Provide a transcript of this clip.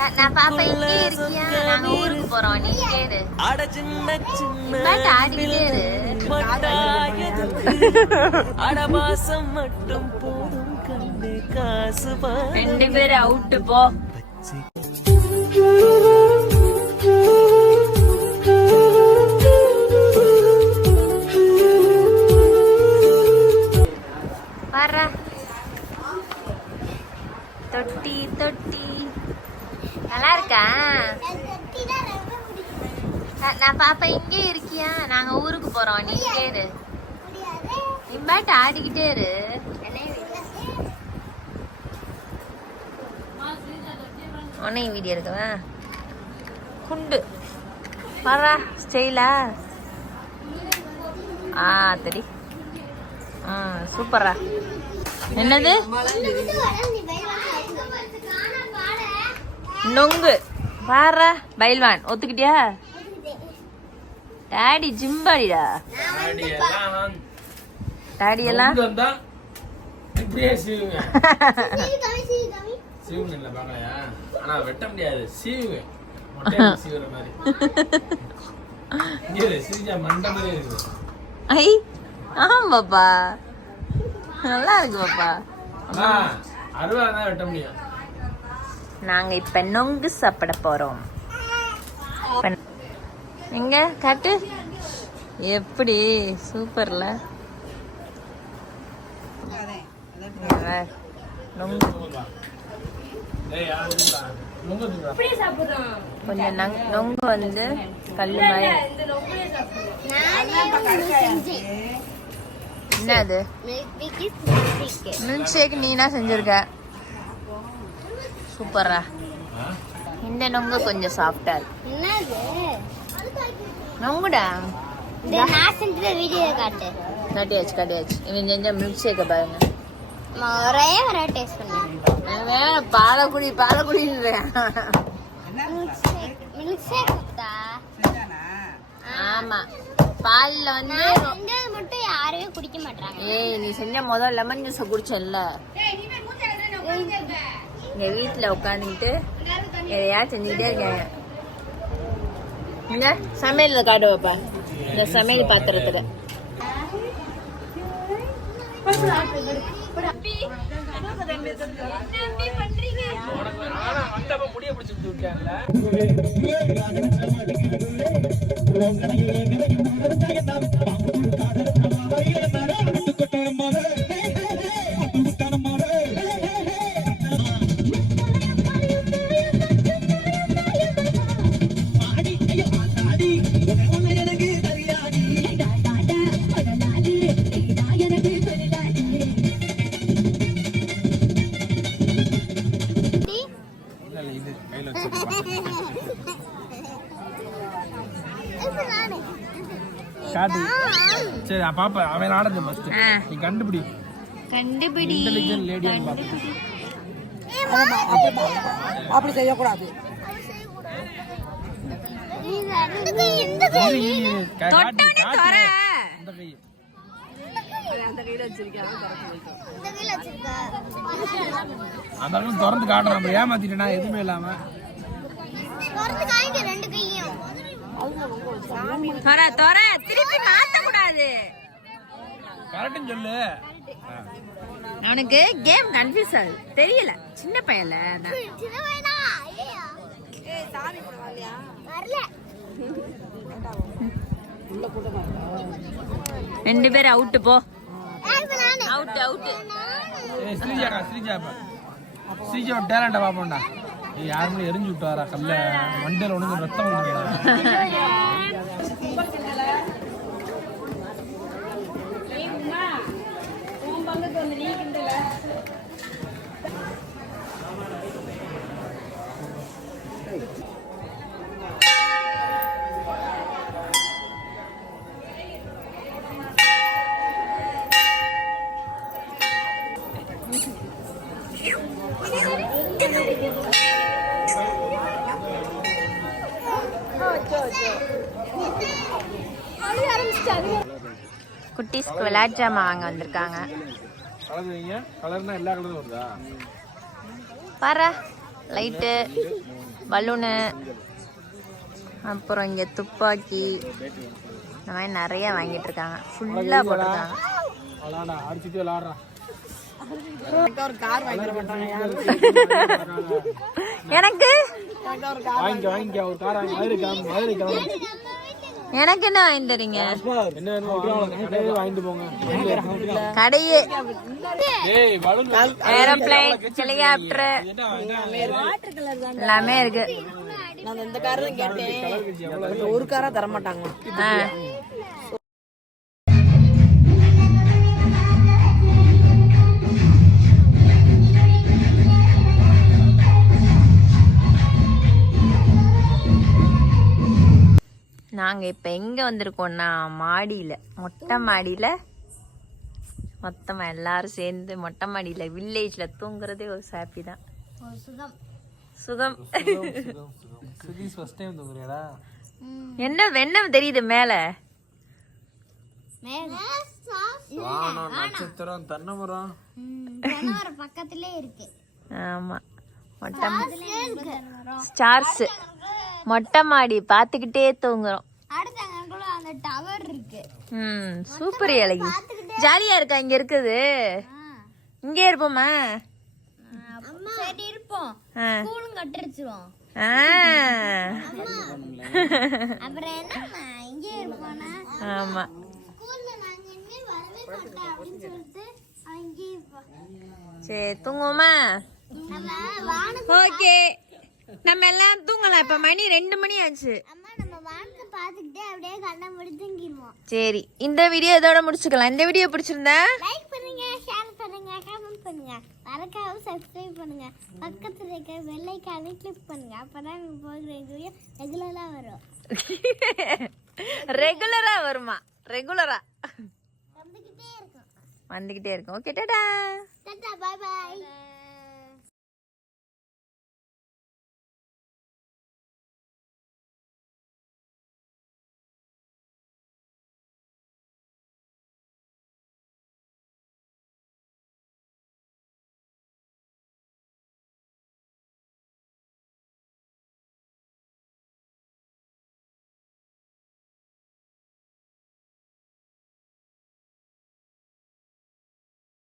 நான் பாப்பா இங்கே இருக்கியா? நாங்க ஊருக்கு போறோம். நீ கேரு. ஆடிக்கிட்டே இரு. அடபாசம் மட்டும் போதும் கண்ணே காசு பா. 2 பேர் அவுட் போ. வர்றா. தொட்டி தொட்டி நல்லா இருக்கா? நான் பாப்பா இங்கே இருக்கியா? நாங்க ஊருக்கு போறோம். நீ கேரு. இம்பாட்டு ஆடிக்கிட்டே இரு. உன்னையும் வீடியோ எடுக்கவா? குண்டு வர்றா. ஸ்டைலா தடி. சூப்பரா. என்னது நொங்கு பாரு. பைல்வான் ஒத்துக்கிட்டியா? டாடி ஜிம்பாடிடா. டாடி எல்லாம் பாப்பா நல்லா இருக்கு பாப்பா. நாங்க இப்ப நொங்கு சாப்பிட போறோம். எங்க காட்டு எப்படி சூப்பர்ல. கொஞ்சம் நொங்கு வந்து கல்லு மாதிரி. என்னது மில்க் ஷேக் நீனா செஞ்சிருக்க? சூப்பரா. இந்த நொங்கு கொஞ்சம் சாஃப்டா இருக்கு. நொங்குடா. காட்டியாச்சு. இவன் செஞ்ச மில்க் ஷேக்க பாருங்க. பாலக்குடி ஆமா. பால்ல வந்து மட்டும் யாருமே குடிக்க மாட்டாங்க. ஏய் நீ செஞ்ச முதல் லெமன் ஜூஸ் குடிச்சல்ல. எங்க வீட்டுல உட்காந்துட்டு எதையா செஞ்சுக்கிட்டே இருக்காங்க. இந்த சமையல காட்டு வைப்பா. இந்த சமையல் பாத்திரத்துக்கு சரி பாப்பா. அவன் ஆடுறது ஃபர்ஸ்ட் நீ கண்டுபிடி. இன்டெலிஜென்ட் லேடியான்னு பாப்பா. அப்படி செய்யக்கூடாது. அதெல்லாம் திறந்து காட்டுறோம். நம்ம ஏமாத்திட்டா எதுவுமே இல்லாம திருப்பி மாத்த கூடாது. கரெக்ட்னு சொல்லு. அவனுக்கு கேம் கன்ஃபியூஸ் ஆகுது. தெரியல சின்ன பையன்ல. 2 பேர் அவுட் போ. அவுட். ஸ்ரீஜா டேலண்ட பாப்போம்டா. யாருமே எரிஞ்சு விட்டாரா கல்ல மண்டையில ஒண்ணு ரத்தம் குட்டீஸ்க்கு விளையாட்டு ஜாமான் வாங்க வந்திருக்காங்க. கலர்னா எல்லா கலரும் வருதா? பாரு லைட்டு பலூனு, அப்புறம் இங்க துப்பாக்கி, இந்த மாதிரி நிறைய வாங்கிட்டு இருக்காங்க. ஃபுல்லா போட்டிருக்காங்க. விளாடா அடிச்சுட்டு விளாடுறா. ஒரு கார் வாங்கிட மாட்டாங்க. எனக்கு வாங்கிக்க ஒரு கார் வாங்கி எனக்கு என்ன வாங்கி தரீங்க? என்ன வேணும் வாங்கிட்டு போங்க. கடையே ஏய் பலூன் ஏரோப்ளேன், ஹெலிகாப்டர் எல்லாமே இருக்கு. நான் இந்த கார் தான் கேட்டேன். ஒரு காரா தர மாட்டாங்க. நாங்க இப்ப எங்க வந்திருக்கோம்னா மாடியில, மொட்டை மாடியில மொத்தமா எல்லாரும் சேர்ந்து மொட்டை மாடியில வில்லேஜ்ல தூங்குறதே ஒரு ஹாப்பி தான். சுகம். சுதீஷ் ஃபர்ஸ்ட் டைம் தூங்குறியாடா? என்ன வெண்ணம் தெரியுது மேல? வானம், நட்சத்திரம், தென்னை மரம் பக்கத்திலே இருக்கு. ஆமா, மொட்டை ஸ்டார்ஸ். மொட்டை மாடி பாத்துக்கிட்டே தூங்குறோம். அடுத்த அங்கக்குள்ள அந்த டவர் இருக்கு. சூப்பர் அழகி. ஜாலியா இருக்கா இங்க இருக்குது? இங்கே இருப்போமா? சரி இருப்போம். ஸ்கூலும் கட்டிருச்சிரும். அப்புறம் என்ன இங்கே இருப்போம்னா? ஆமா. ஸ்கூல்ல நாங்க இனிமே வரவே மாட்டோம் அப்படின்னு சொல்லிட்டு அங்கே இருப்போம். சரி தூங்குவோமா? ஓகே, நம்ம எல்லாம் தூங்கலாம். இப்ப மணி 2 மணி ஆச்சு. அம்மா நம்ம வானத்தை பார்த்துக்கிட்டே அப்படியே கண்ணை மூடி தூங்கிடுவோம். சரி, இந்த வீடியோ இதோட முடிச்சுக்கலாம். இந்த வீடியோ பிடிச்சிருந்தா லைக் பண்ணுங்க, ஷேர் பண்ணுங்க, கமெண்ட் பண்ணுங்க, மறக்காம சப்ஸ்கிரைப் பண்ணுங்க, பக்கத்துல இருக்க பெல் ஐகானை கிளிக் பண்ணுங்க. அப்பதான் எனக்கு போகிற வீடியோ ரெகுலரா வரும். ரெகுலரா வருமா? ரெகுலரா வந்துகிட்டே இருக்கும். வந்துகிட்டே இருக்கும். Okay, tata. Tata, bye by.